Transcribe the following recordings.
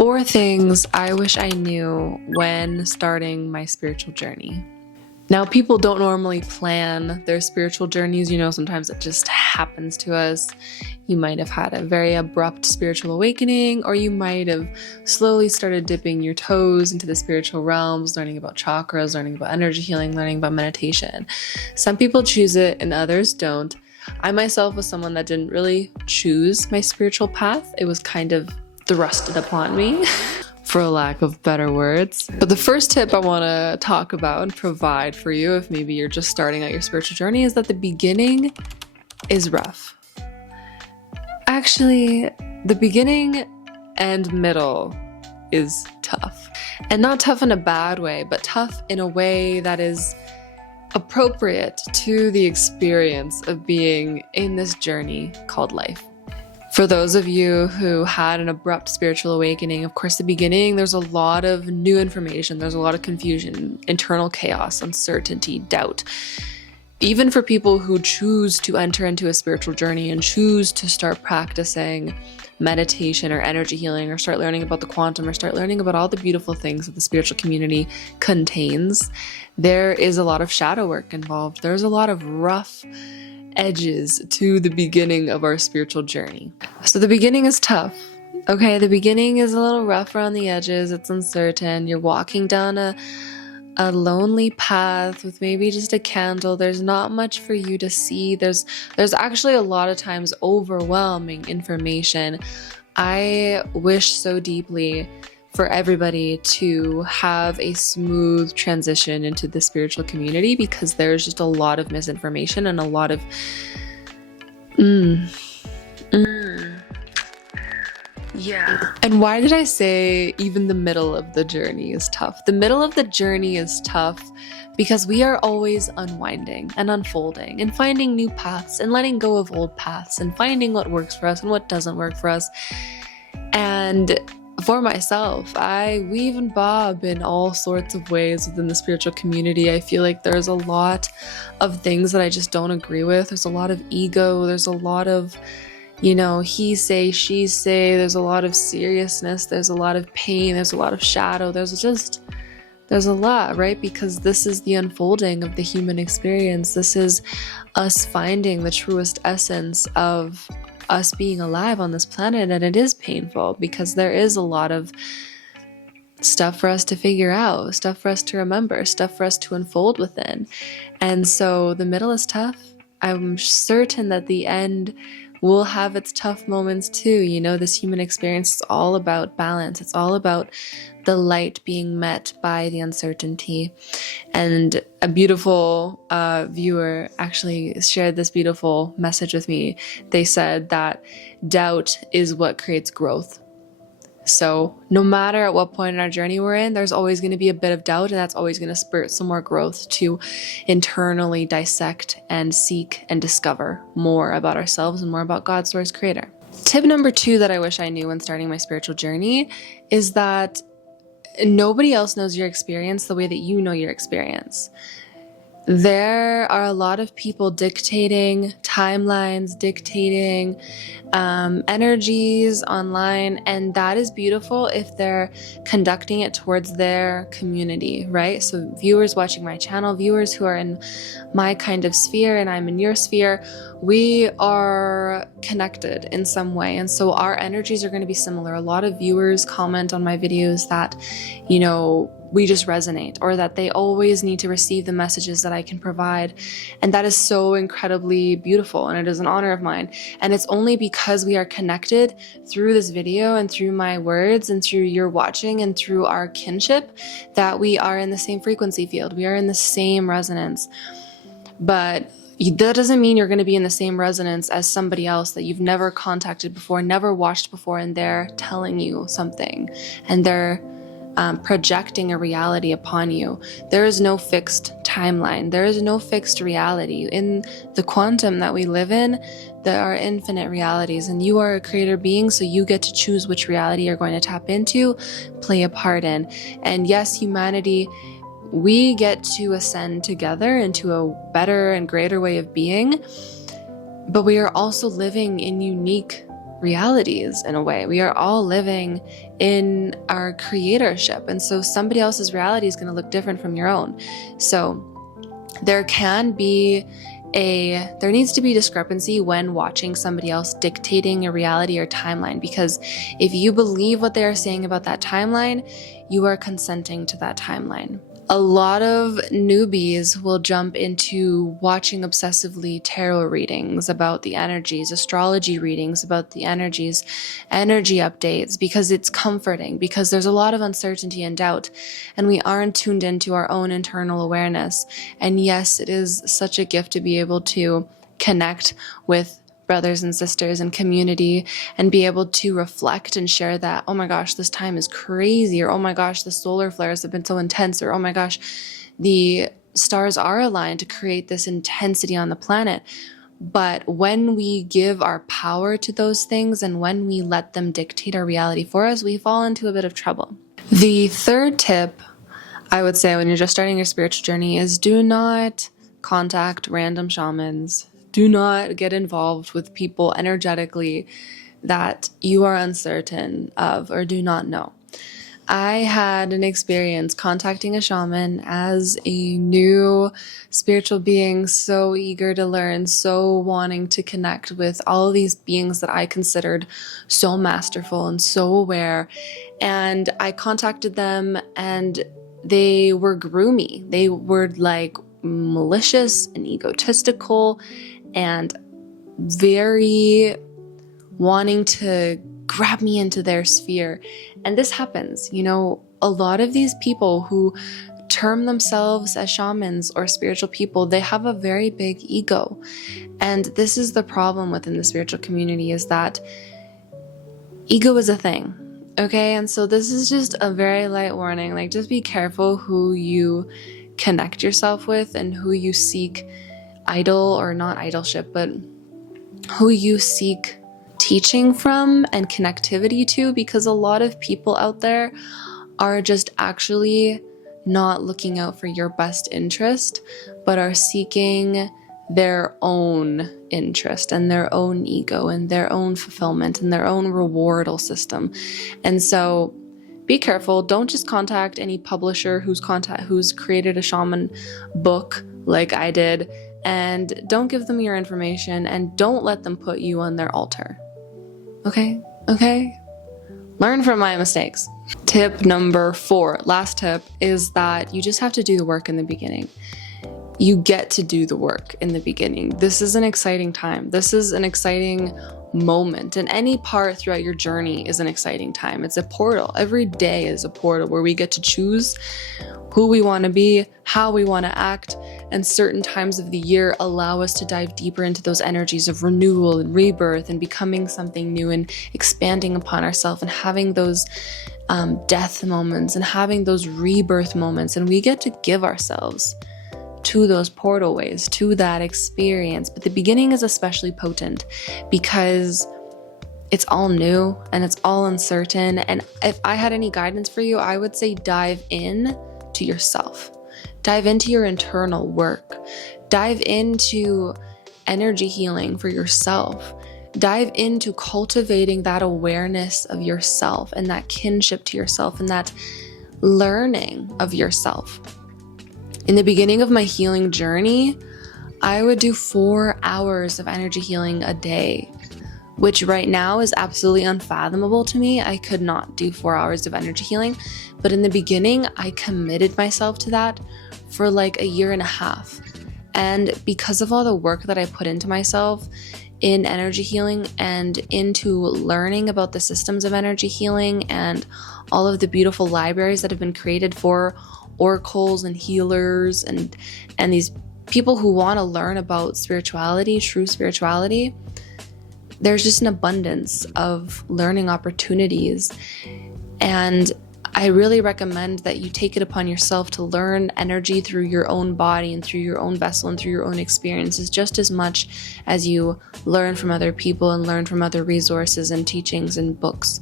4 things I wish I knew when starting my spiritual journey. Now, people don't normally plan their spiritual journeys. Sometimes it just happens to us. You might have had a very abrupt spiritual awakening, or you might have slowly started dipping your toes into the spiritual realms, learning about chakras, learning about energy healing, learning about meditation. Some people choose it and others don't. I myself was someone that didn't really choose my spiritual path. It was kind of thrusted upon me, for lack of better words. But the first tip I want to talk about and provide for you, if maybe you're just starting out your spiritual journey, is that the beginning is rough. Actually, the beginning and middle is tough. And not tough in a bad way, but tough in a way that is appropriate to the experience of being in this journey called life. For those of you who had an abrupt spiritual awakening, of course, the beginning, there's a lot of new information, there's a lot of confusion, internal chaos, uncertainty, doubt. Even for people who choose to enter into a spiritual journey and choose to start practicing meditation or energy healing, or start learning about the quantum, or start learning about all the beautiful things that the spiritual community contains, there is a lot of shadow work involved. There's a lot of rough edges to the beginning of our spiritual journey. So the beginning is tough. Okay, the beginning is a little rough around the edges. It's uncertain. You're walking down a lonely path with maybe just a candle. There's not much for you to see. There's actually a lot of times overwhelming information. I wish so deeply for everybody to have a smooth transition into the spiritual community, because there's just a lot of misinformation and a lot of yeah. And why did I say even the middle of the journey is tough? The middle of the journey is tough because we are always unwinding and unfolding and finding new paths and letting go of old paths and finding what works for us and what doesn't work for us. And for myself, I weave and bob in all sorts of ways within the spiritual community. I feel like there's a lot of things that I just don't agree with. There's a lot of ego. There's a lot of, he say, she say. There's a lot of seriousness. There's a lot of pain. There's a lot of shadow. There's a lot, right? Because this is the unfolding of the human experience. This is us finding the truest essence of us being alive on this planet, and it is painful because there is a lot of stuff for us to figure out, stuff for us to remember, stuff for us to unfold within. And so the middle is tough. I'm certain that the end will have its tough moments too. This human experience is all about balance. It's all about the light being met by the uncertainty. And a beautiful viewer actually shared this beautiful message with me. They said that doubt is what creates growth. So no matter at what point in our journey we're in, there's always going to be a bit of doubt, and that's always going to spurt some more growth to internally dissect and seek and discover more about ourselves and more about God, Source, Creator. Tip number 2 that I wish I knew when starting my spiritual journey is that nobody else knows your experience the way that you know your experience. There are a lot of people dictating timelines, dictating energies online, and that is beautiful if they're conducting it towards their community, right? So viewers watching my channel, viewers who are in my kind of sphere and I'm in your sphere, we are connected in some way, and so our energies are going to be similar. A lot of viewers comment on my videos that, we just resonate, or that they always need to receive the messages that I can provide. And that is so incredibly beautiful, and it is an honor of mine. And it's only because we are connected through this video and through my words and through your watching and through our kinship that we are in the same frequency field. We are in the same resonance. But that doesn't mean you're going to be in the same resonance as somebody else that you've never contacted before, never watched before, and they're telling you something, and they're projecting a reality upon you. There is no fixed timeline. There is no fixed reality. In the quantum that we live in, there are infinite realities, and you are a creator being, so you get to choose which reality you're going to tap into, play a part in. And yes, humanity, we get to ascend together into a better and greater way of being, but we are also living in unique realities in a way. We are all living in our creatorship. And so somebody else's reality is going to look different from your own. So there needs to be discrepancy when watching somebody else dictating a reality or timeline, because if you believe what they are saying about that timeline, you are consenting to that timeline. A lot of newbies will jump into watching obsessively tarot readings about the energies, astrology readings about the energies, energy updates, because it's comforting, because there's a lot of uncertainty and doubt, and we aren't tuned into our own internal awareness. And yes, it is such a gift to be able to connect with brothers and sisters and community and be able to reflect and share that, oh my gosh, this time is crazy, or oh my gosh, the solar flares have been so intense, or oh my gosh, the stars are aligned to create this intensity on the planet. But when we give our power to those things and when we let them dictate our reality for us, we fall into a bit of trouble. The third tip I would say when you're just starting your spiritual journey is do not contact random shamans. Do not get involved with people energetically that you are uncertain of or do not know. I had an experience contacting a shaman as a new spiritual being, so eager to learn, so wanting to connect with all of these beings that I considered so masterful and so aware. And I contacted them and they were groomy. They were like malicious and egotistical and very wanting to grab me into their sphere. And this happens, you know, a lot of these people who term themselves as shamans or spiritual people, they have a very big ego. And this is the problem within the spiritual community, is that ego is a thing. Okay, and so this is just a very light warning. Like, just be careful who you connect yourself with and who you seek idol, or not idolship, but who you seek teaching from and connectivity to, because a lot of people out there are just actually not looking out for your best interest, but are seeking their own interest and their own ego and their own fulfillment and their own rewardal system. And so be careful. Don't just contact any publisher who's created a shaman book like I did, and don't give them your information, and don't let them put you on their altar. Okay? Learn from my mistakes. Tip number 4, last tip, is that you just have to do the work in the beginning. You get to do the work in the beginning. This is an exciting time. This is an exciting moment, and any part throughout your journey is an exciting time. It's a portal. Every day is a portal where we get to choose who we want to be, how we want to act, and certain times of the year allow us to dive deeper into those energies of renewal and rebirth and becoming something new and expanding upon ourselves and having those death moments and having those rebirth moments. And we get to give ourselves to those portal ways, to that experience. But the beginning is especially potent because it's all new and it's all uncertain. And if I had any guidance for you, I would say dive in to yourself. Dive into your internal work. Dive into energy healing for yourself. Dive into cultivating that awareness of yourself and that kinship to yourself and that learning of yourself. In the beginning of my healing journey, I would do 4 hours of energy healing a day, which right now is absolutely unfathomable to me. I could not do 4 hours of energy healing. But in the beginning, I committed myself to that for like 1.5 years. And because of all the work that I put into myself in energy healing and into learning about the systems of energy healing and all of the beautiful libraries that have been created for oracles and healers and these people who want to learn about spirituality, true spirituality, there's just an abundance of learning opportunities. And I really recommend that you take it upon yourself to learn energy through your own body and through your own vessel and through your own experiences just as much as you learn from other people and learn from other resources and teachings and books.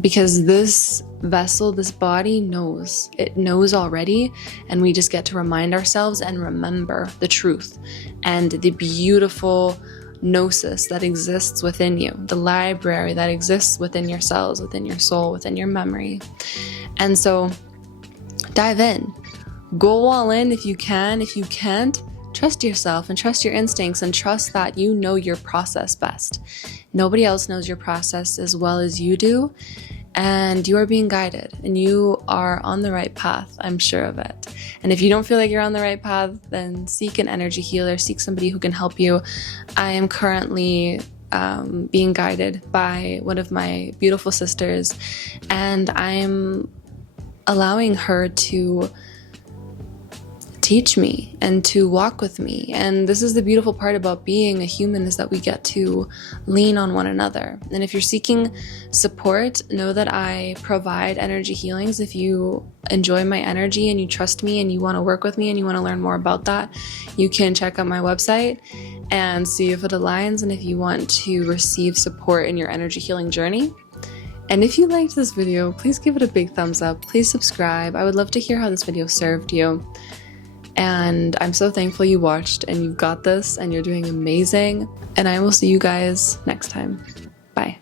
Because this vessel, this body knows. It knows already, and we just get to remind ourselves and remember the truth and the beautiful gnosis that exists within you, the library that exists within your cells, within your soul, within your memory. And so dive in, go all in if you can. If you can't, trust yourself and trust your instincts and trust that you know your process best. Nobody else knows your process as well as you do, and you are being guided and you are on the right path. I'm sure of it. And if you don't feel like you're on the right path, then seek an energy healer, seek somebody who can help you. I am currently being guided by one of my beautiful sisters, and I'm allowing her to teach me and to walk with me. And this is the beautiful part about being a human, is that we get to lean on one another. And if you're seeking support, know that I provide energy healings. If you enjoy my energy and you trust me and you want to work with me and you want to learn more about that, you can check out my website and see if it aligns and if you want to receive support in your energy healing journey. And if you liked this video, please give it a big thumbs up. Please subscribe. I would love to hear how this video served you. And I'm so thankful you watched and you got this and you're doing amazing. And I will see you guys next time. Bye.